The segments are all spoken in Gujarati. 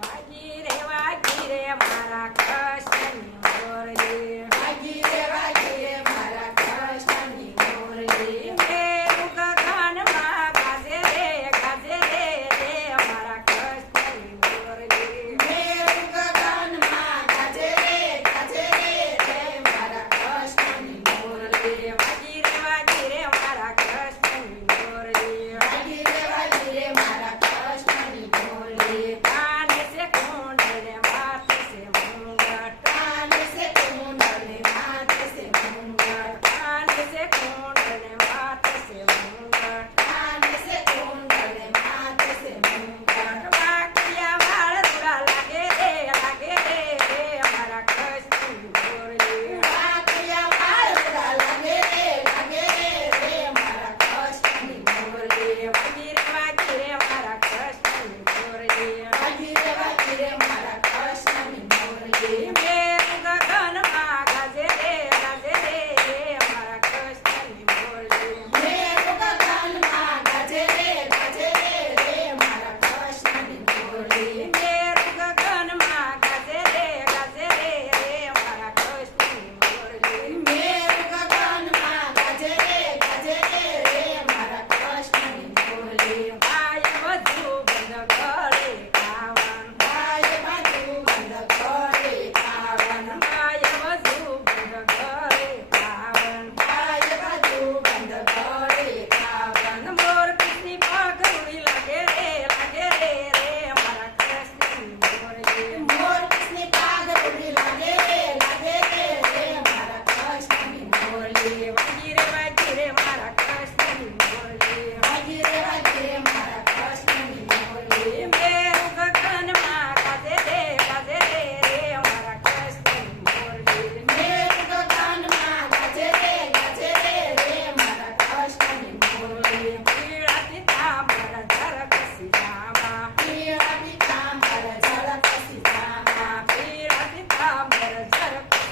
વાગી રે વાગી રે મારા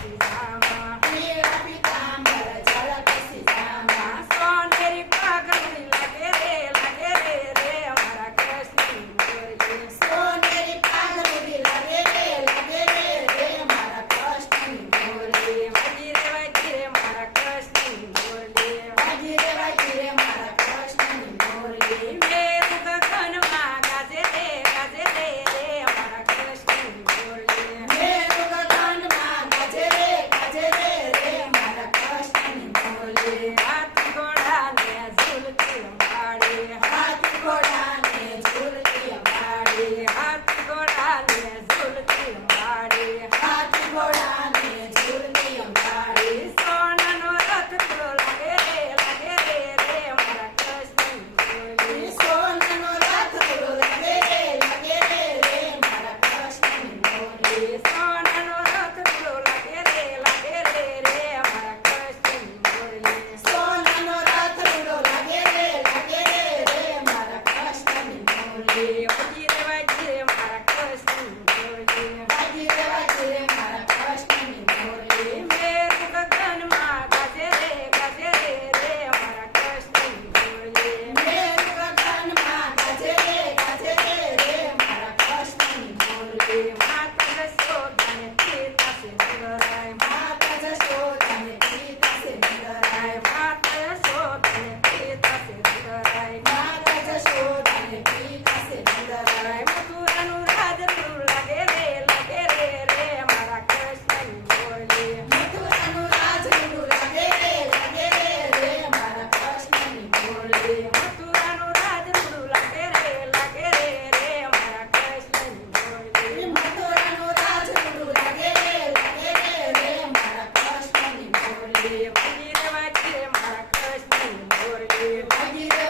Thank you. Yeah. Thank you.